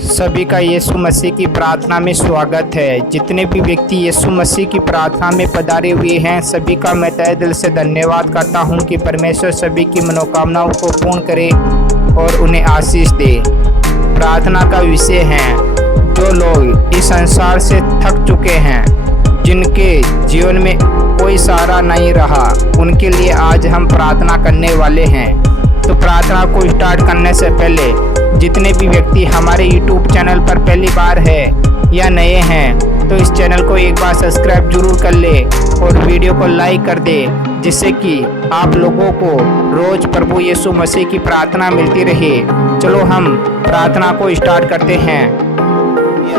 सभी का यीशु मसीह की प्रार्थना में स्वागत है। जितने भी व्यक्ति यीशु मसीह की प्रार्थना में पधारे हुए हैं, सभी का मैं तहे दिल से धन्यवाद करता हूं कि परमेश्वर सभी की मनोकामनाओं को पूर्ण करे और उन्हें आशीष दे। प्रार्थना का विषय है, जो लोग इस संसार से थक चुके हैं, जिनके जीवन में कोई सहारा नहीं रहा, उनके लिए आज हम प्रार्थना करने वाले हैं। तो प्रार्थना को स्टार्ट करने से पहले जितने भी व्यक्ति हमारे YouTube चैनल पर पहली बार है या नए हैं, तो इस चैनल को एक बार सब्सक्राइब जरूर कर ले और वीडियो को लाइक कर दे, जिससे कि आप लोगों को रोज प्रभु यीशु मसीह की प्रार्थना मिलती रहे। चलो हम प्रार्थना को स्टार्ट करते हैं।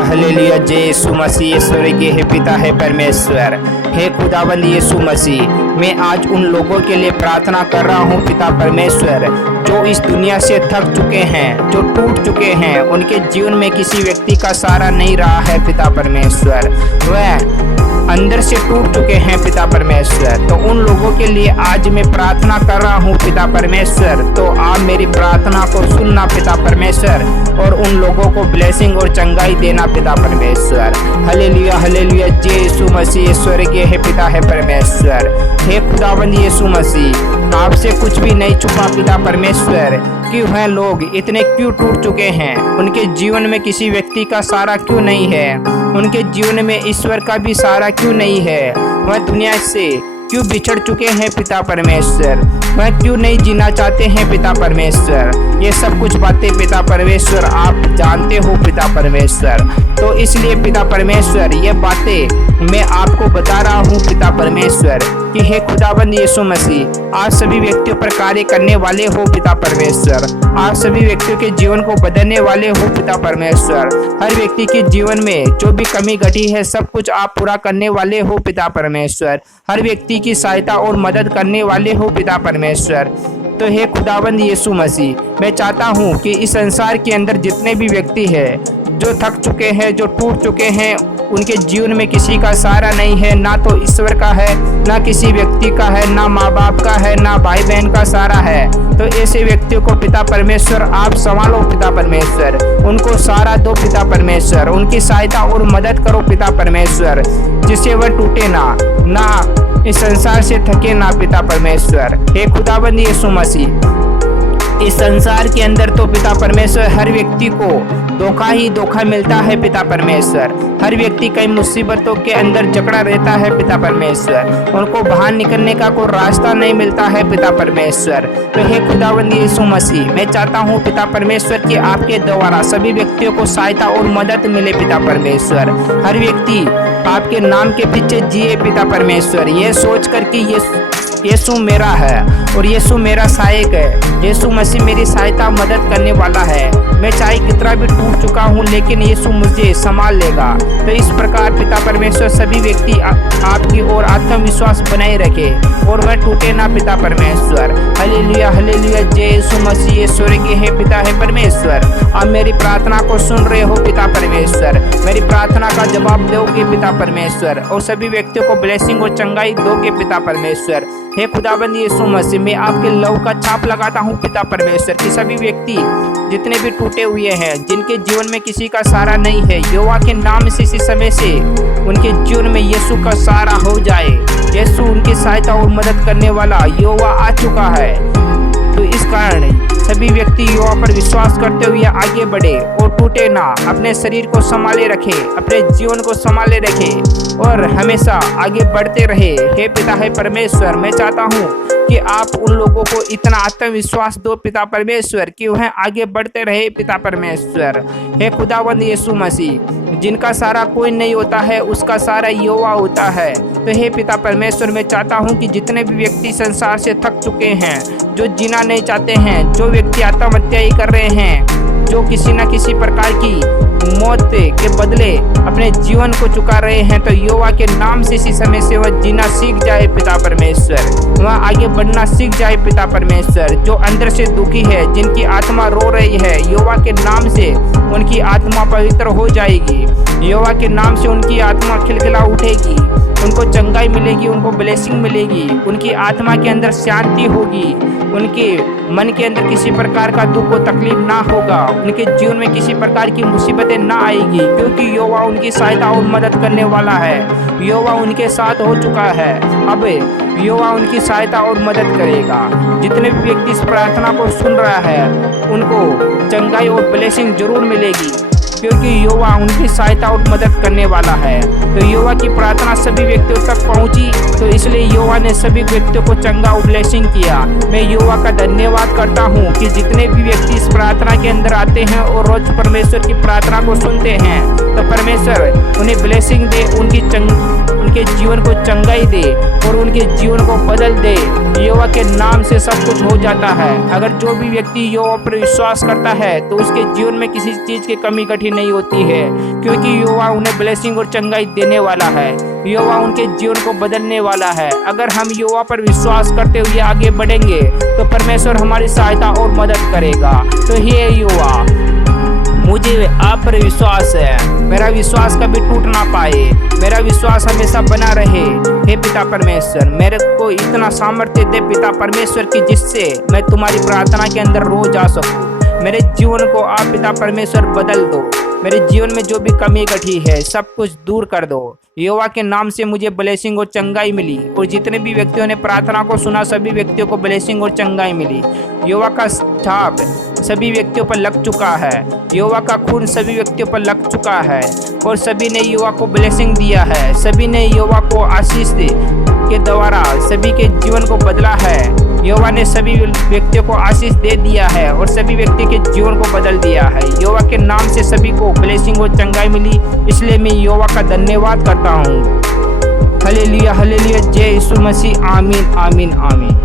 हालेलुया, जय यीशु मसीह। स्वर्गीय है पिता है परमेश्वर, हे खुदावंद यीशु मसीह, मैं आज उन लोगों के लिए प्रार्थना कर रहा हूँ पिता परमेश्वर, जो इस दुनिया से थक चुके हैं, जो टूट चुके हैं, उनके जीवन में किसी व्यक्ति का सहारा नहीं रहा है पिता परमेश्वर, वह अंदर से टूट चुके हैं पिता परमेश्वर। तो उन लोगों के लिए आज मैं प्रार्थना कर रहा हूँ पिता परमेश्वर। तो आप मेरी प्रार्थना को सुनना पिता परमेश्वर और उन लोगों को ब्लेसिंग और चंगाई देना पिता परमेश्वर। हालेलुया हालेलुया, जय यीशु मसीह। स्वर्गीय है पिता है परमेश्वर, हे खुदावंद यीशु मसीह, आपसे कुछ भी नहीं छुपा पिता परमेश्वर कि वह लोग इतने क्यों टूट चुके हैं, उनके जीवन में किसी व्यक्ति का सहारा क्यों नहीं है, उनके जीवन में ईश्वर का भी सहारा क्यों नहीं है, वह दुनिया से क्यों बिछड़ चुके हैं पिता परमेश्वर, वह क्यों नहीं जीना चाहते हैं पिता परमेश्वर। ये सब कुछ बातें पिता परमेश्वर आप जानते हो पिता परमेश्वर। तो इसलिए पिता परमेश्वर ये बातें मैं आपको बता रहा हूँ पिता परमेश्वर कि हे खुदाबंद यीशु मसीह, आप सभी व्यक्तियों पर कार्य करने वाले हो पिता परमेश्वर, आप सभी व्यक्तियों के जीवन को बदलने वाले हो पिता परमेश्वर। हर व्यक्ति के जीवन में जो भी कमी घटी है, सब कुछ आप पूरा करने वाले हो पिता परमेश्वर। हर व्यक्ति की सहायता और मदद करने वाले हो पिता परमेश्वर। तो हे खुदाबंद यीशु मसीह, मैं चाहता हूँ कि इस संसार के अंदर जितने भी व्यक्ति हैं, जो थक चुके हैं, जो टूट चुके हैं, उनके जीवन में किसी का सहारा नहीं है, ना तो ईश्वर का है, ना किसी व्यक्ति का है, ना माँ बाप का है, ना भाई बहन का सहारा है। तो ऐसे व्यक्तियों को पिता परमेश्वर आप संभालो पिता परमेश्वर, उनको सहारा दो पिता परमेश्वर, उनकी सहायता और मदद करो पिता परमेश्वर, जिससे वह टूटे ना इस संसार से थके ना पिता परमेश्वर। हे खुदाबंद यीशु मसीह, इस संसार के अंदर तो पिता परमेश्वर हर व्यक्ति को धोखा ही धोखा मिलता है पिता परमेश्वर। हर व्यक्ति कई मुसीबतों के अंदर जकड़ा रहता है पिता परमेश्वर, उनको बाहर निकलने का कोई रास्ता नहीं मिलता है पिता परमेश्वर। तो हे खुदावंद यीशु मसीह, मैं चाहता हूँ पिता परमेश्वर कि आपके द्वारा सभी व्यक्तियों को सहायता और मदद मिले पिता परमेश्वर। हर व्यक्ति आपके नाम के पीछे जिए पिता परमेश्वर, ये सोच कर कि यीशु मेरा है और यीशु मेरा सहायक है, यीशु मसीह मेरी सहायता मदद करने वाला है। मैं चाहे कितना भी टूट चुका हूँ, लेकिन यीशु मुझे संभाल लेगा। तो इस प्रकार पिता परमेश्वर सभी व्यक्ति आपकी ओर आत्मविश्वास बनाए रखे और वह टूटे ना पिता परमेश्वर। हालेलुया हालेलुया, जय यीशु मसीह। स्वर्गीय है पिता है परमेश्वर, आप मेरी प्रार्थना को सुन रहे हो पिता परमेश्वर, मेरी प्रार्थना का जवाब दोगे पिता परमेश्वर और सभी व्यक्तियों को ब्लेसिंग और चंगाई दोगे पिता परमेश्वर। हे खुदाबंद यीशु मसीह, मैं आपके लहू का छाप लगाता हूँ पिता परमेश्वर कि सभी व्यक्ति जितने भी टूटे हुए हैं, जिनके जीवन में किसी का सहारा नहीं है, यहोवा के नाम से इसी समय से उनके जीवन में यीशु का सहारा हो जाए। यीशु उनकी सहायता और मदद करने वाला यहोवा आ चुका है। तो इस कारण सभी व्यक्ति यहोवा पर विश्वास करते हुए आगे बढ़े और टूटे ना, अपने शरीर को संभाले रखे, अपने जीवन को संभाले रखे और हमेशा आगे बढ़ते रहे। हे पिता है परमेश्वर, मैं चाहता हूँ कि आप उन लोगों को इतना आत्मविश्वास दो पिता परमेश्वर कि वह आगे बढ़ते रहे पिता परमेश्वर। हे खुदावंद यीशु मसीह, जिनका सहारा कोई नहीं होता है, उसका सहारा यहोवा होता है। तो हे पिता परमेश्वर, मैं चाहता हूँ कि जितने भी व्यक्ति संसार से थक चुके हैं, जो जीना नहीं चाहते हैं, जो व्यक्ति आत्महत्या ही कर रहे हैं, जो किसी न किसी प्रकार की मौत के बदले अपने जीवन को चुका रहे हैं, तो यहोवा के नाम से इसी समय से वह जीना सीख जाए पिता परमेश्वर, वह आगे बढ़ना सीख जाए पिता परमेश्वर। जो अंदर से दुखी है, जिनकी आत्मा रो रही है, यहोवा के नाम से उनकी आत्मा पवित्र हो जाएगी। यहोवा के नाम से उनकी आत्मा खिलखिला उठेगी, उनको चंगाई मिलेगी, उनको ब्लेसिंग मिलेगी, उनकी आत्मा के अंदर शांति होगी, उनके मन के अंदर किसी प्रकार का दुख और तकलीफ ना होगा, उनके जीवन में किसी प्रकार की मुसीबतें ना आएगी, क्योंकि यहोवा उनकी सहायता और मदद करने वाला है। यहोवा उनके साथ हो चुका है, अब यहोवा उनकी सहायता और मदद करेगा। जितने भी व्यक्ति इस प्रार्थना को सुन रहा है उनको चंगाई और ब्लेसिंग जरूर मिलेगी, क्योंकि यहोवा उनकी सहायता और मदद करने वाला है। तो यहोवा की प्रार्थना सभी व्यक्तियों तक पहुंची, तो इसलिए यहोवा ने सभी व्यक्तियों को चंगा और ब्लेसिंग किया। मैं यहोवा का धन्यवाद करता हूं कि जितने भी व्यक्ति इस प्रार्थना के अंदर आते हैं और रोज परमेश्वर की प्रार्थना को सुनते हैं, तो परमेश्वर उन्हें ब्लेसिंग दे, उनके जीवन को चंगाई दे और उनके जीवन को बदल दे। यहोवा के नाम से सब कुछ हो जाता है। अगर जो भी व्यक्ति यहोवा पर विश्वास करता है तो उसके जीवन में किसी चीज की कमी घटी नहीं होती है, क्योंकि यहोवा उन्हें ब्लेसिंग और चंगाई देने वाला है। यहोवा उनके जीवन को बदलने वाला है। अगर हम यहोवा पर विश्वास करते हुए आगे बढ़ेंगे तो परमेश्वर हमारी सहायता और मदद करेगा। तो हे यहोवा, मुझे आप पर विश्वास है, मेरा विश्वास कभी टूट ना पाए, मेरा विश्वास हमेशा बना रहे। हे पिता परमेश्वर, मेरे को इतना सामर्थ्य दे पिता परमेश्वर की, जिससे मैं तुम्हारी प्रार्थना के अंदर रोज आ सकूं। मेरे जीवन को आप पिता परमेश्वर बदल दो, मेरे जीवन में जो भी कमी घटी है सब कुछ दूर कर दो। यहोवा के नाम से मुझे ब्लेसिंग और चंगाई मिली, और जितने भी व्यक्तियों ने प्रार्थना को सुना सभी व्यक्तियों को ब्लेसिंग और चंगाई मिली। यहोवा का छाप सभी व्यक्तियों पर लग चुका है, यहोवा का खून सभी व्यक्तियों पर लग चुका है, और सभी ने यहोवा को ब्लेसिंग दिया है। सभी ने यहोवा को आशीष के द्वारा सभी के जीवन को बदला है। यहोवा ने सभी व्यक्तियों को आशीष दे दिया है और सभी व्यक्ति के जीवन को बदल दिया है। यहोवा के नाम से सभी को ब्लेसिंग और चंगाई मिली, इसलिए मैं यहोवा का धन्यवाद करता हूँ। हालेलुया हालेलुया, जय यीशु मसीह। आमीन आमीन आमीन।